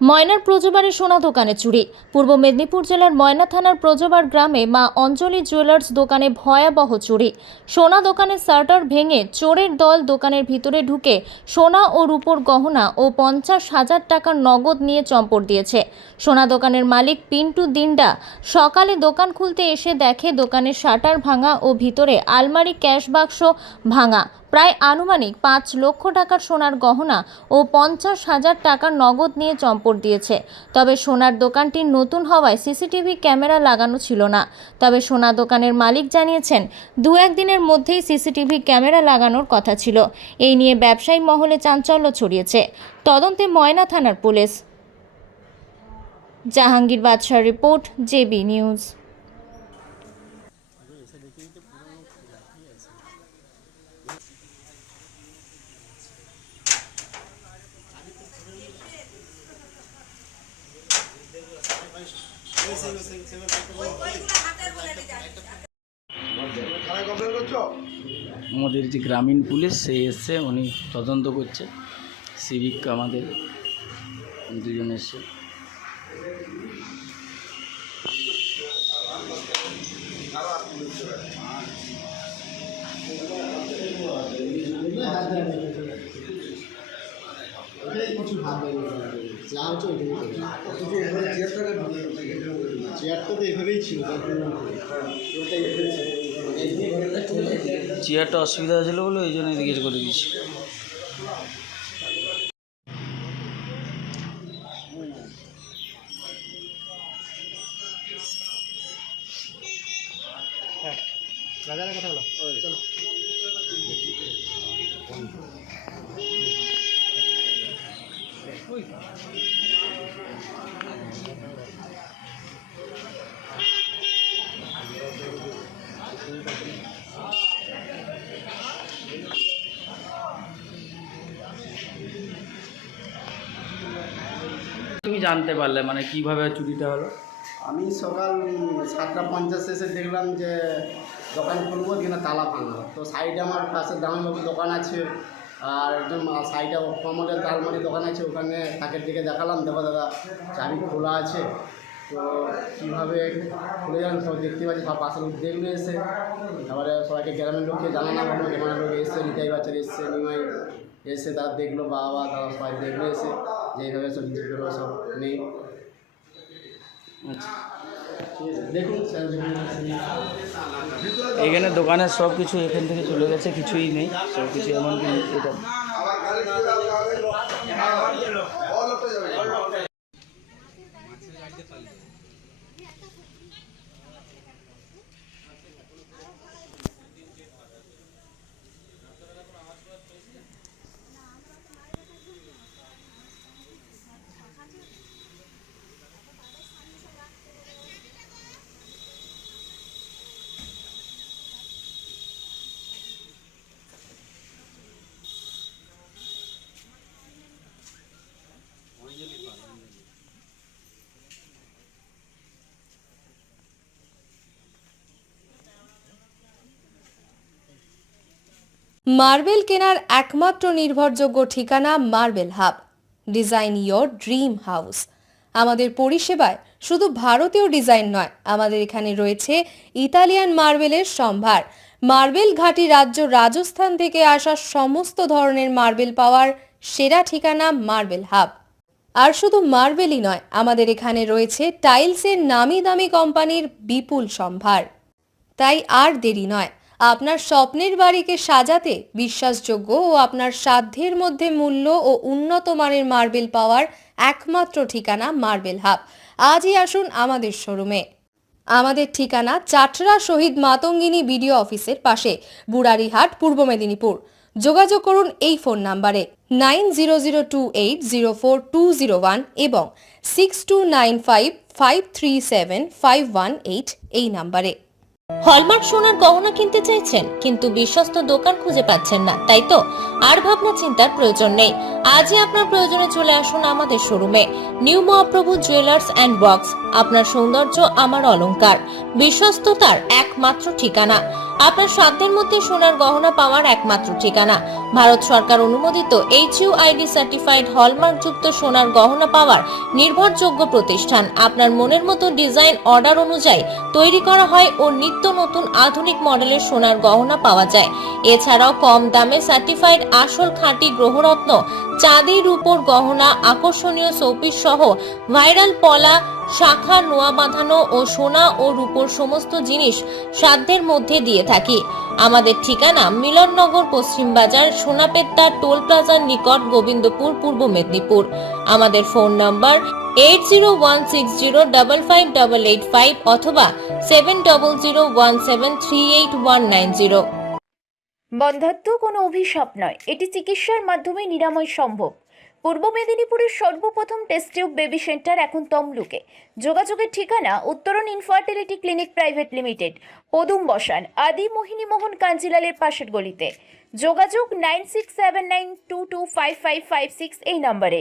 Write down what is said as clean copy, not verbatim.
ময়নার প্রজবারে সোনা দোকানে চুরি। পূর্ব মেদিনীপুর জেলার ময়না থানার প্রজবার গ্রামে মা অঞ্জলি জুয়েলার্স দোকানে ভয়াবহ চুরি। সোনা দোকানের শাটার ভেঙে চোরের দল দোকানের ভিতরে ঢুকে সোনা ও রূপোর গহনা ও 50,000 টাকার নগদ নিয়ে চম্পট দিয়েছে। সোনা দোকানের মালিক পিন্টু দিন্ডা সকালে দোকান খুলতে এসে দেখে দোকানের শাটার ভাঙা ও ভিতরে আলমারি ক্যাশ বাক্স ভাঙা। প্রায় আনুমানিক 5 লক্ষ টাকার সোনার গহনা ও 50,000 টাকার নগদ নিয়ে চম্পট দিয়েছে। তবে সোনার দোকানটি নতুন হওয়ায় সিসিটিভি ক্যামেরা লাগানো ছিল না। তবে সোনা দোকানের মালিক জানিয়েছেন 2-1 দিনের মধ্যেই সিসিটিভি ক্যামেরা লাগানোর কথা ছিল। এই নিয়ে ব্যবসায়ী মহলে চাঞ্চল্য ছড়িয়েছে। তদন্তে ময়না থানার পুলিশ। জাহাঙ্গীর বাদশার রিপোর্ট, জেবি নিউজ। আমাদের যে গ্রামীণ পুলিশ সে এসছে, উনি তদন্ত করছে। সিভিক আমাদের দুজন এসছে। চেয়ারটা অসুবিধা হয়েছিল বলে ওই জন্য এদিকে করে দিয়েছি। কথা হলো চলো। তুমি জানতে পারলে মানে কিভাবে চুরিটা হলো? আমি সকাল 7:50 এসে দেখলাম যে দোকান খুলবো কিনা তালা ভাঙা। তো সাইডে আমার পাশে দামবাবু দোকান আছে, আর একজন সাইডে কমলের আলমারি দোকান আছে, ওখানে তাকে দিকে দেখালাম, দেখো দাদা চাবি খোলা আছে। তো কীভাবে খুলে যান সব দেখতে পাচ্ছি, সব পাশের লোক দেখবে এসে, তারপরে সবাইকে গ্রামের লোককে জানালাম, আমরা গ্রামের লোক এসে নিতাই বাচ্চারা এসছে, নিমাই এসে তারা দেখলো, বাবা তারা সবাই দেখবে এসে যে এইভাবে সব জিনিসগুলো সব নেই। আচ্ছা, দেখুন এখানে দোকানের সব কিছু এখান থেকে চলে গেছে, কিছুই নেই, সব কিছু এমনকি এটা মার্বেল কেনার একমাত্র নির্ভরযোগ্য ঠিকানা marble hub. Design your dream house. আমাদের পরিষেবায় শুধু ভারতীয় ডিজাইন নয়, আমাদের এখানে রয়েছে ইতালিয়ান মার্বেলের সম্ভার। মার্বেল ঘাঁটি রাজ্য রাজস্থান থেকে আসা সমস্ত ধরনের মার্বেল পাওয়ার সেরা ঠিকানা মার্বেল হাব। আর শুধু মার্বেলই নয়, আমাদের এখানে রয়েছে টাইলসের নামি দামি কোম্পানির বিপুল সম্ভার। তাই আর দেরি নয়, আপনার স্বপ্নের বাড়িকে সাজাতে বিশ্বাসযোগ্য ও আপনার সাধ্যের মধ্যে মূল্য ও উন্নত মানের মার্বেল পাওয়ার একমাত্র ঠিকানা মার্বেল হাব। আজই আসুন আমাদের শোরুমে। আমাদের ঠিকানা চাটরা শহীদ মাতঙ্গিনী বিডিও অফিসের পাশে, বুড়ারিহাট, পূর্ব মেদিনীপুর। যোগাযোগ করুন এই ফোন নাম্বারে 9002804201 এবং 6295537518 এই নাম্বারে। হলমার্ক সোনার গহনা কিনতে চাইছেন কিন্তু বিশ্বস্ত দোকান খুঁজে পাচ্ছেন না, তাই তো আর ভাবনা চিন্তার প্রয়োজন নেই। আজই আপনার প্রয়োজনে চলে আসুন আমাদের শোরুমে। New Mahaprabhu jewellers and works, আপনার সৌন্দর্য আমার অলংকার, বিশ্বস্ততার একমাত্র ঠিকানা। আপনার সাধ্যের মধ্যে সোনার গহনা পাওয়ার একমাত্র ঠিকানা। ভারত সরকার অনুমোদিত HUID সার্টিফাইড হলমার্কযুক্ত সোনার গহনা পাওয়ার নির্ভরযোগ্য প্রতিষ্ঠান। আপনার মনের মতো ডিজাইন অর্ডার অনুযায়ী তৈরি করা হয় ও নিত্য নতুন আধুনিক মডেলের সোনার গহনা পাওয়া যায়। এছাড়াও কম দামে সার্টিফাইড আসল খাঁটি গ্রহরত্ন, চাঁদি রূপোর গহনা, আকর্ষণীয় শোপিস সহ ভাইরাল পলা, শাখা, নোয়া বাঁধানো ও সোনা ও রূপোর সমস্ত জিনিস সাধ্যের মধ্যে দিয়ে থাকি। আমাদের ঠিকানা মিলননগর, পশ্চিম বাজার, সোনাপেত্তা টোল প্লাজার নিকট, গোবিন্দপুর, পূর্ব মেদিনীপুর। আমাদের ফোন নম্বর 8016055885 অথবা 7001738190। বন্ধ্যাত্ব কোনো অভিশাপ নয়, এটি চিকিৎসার মাধ্যমে নিরাময় সম্ভব। পূর্ব মেদিনীপুরের সর্বপ্রথম টেস্ট টিউব বেবি সেন্টার এখন তমলুকে। যোগাযোগের ঠিকানা উত্তরণ ইনফার্টিলিটি ক্লিনিক প্রাইভেট লিমিটেড, পদুম বসান, আদি মোহিনী মোহন কাঞ্জিলালের পাশের গলিতে। যোগাযোগ 9679225556 এই নম্বরে।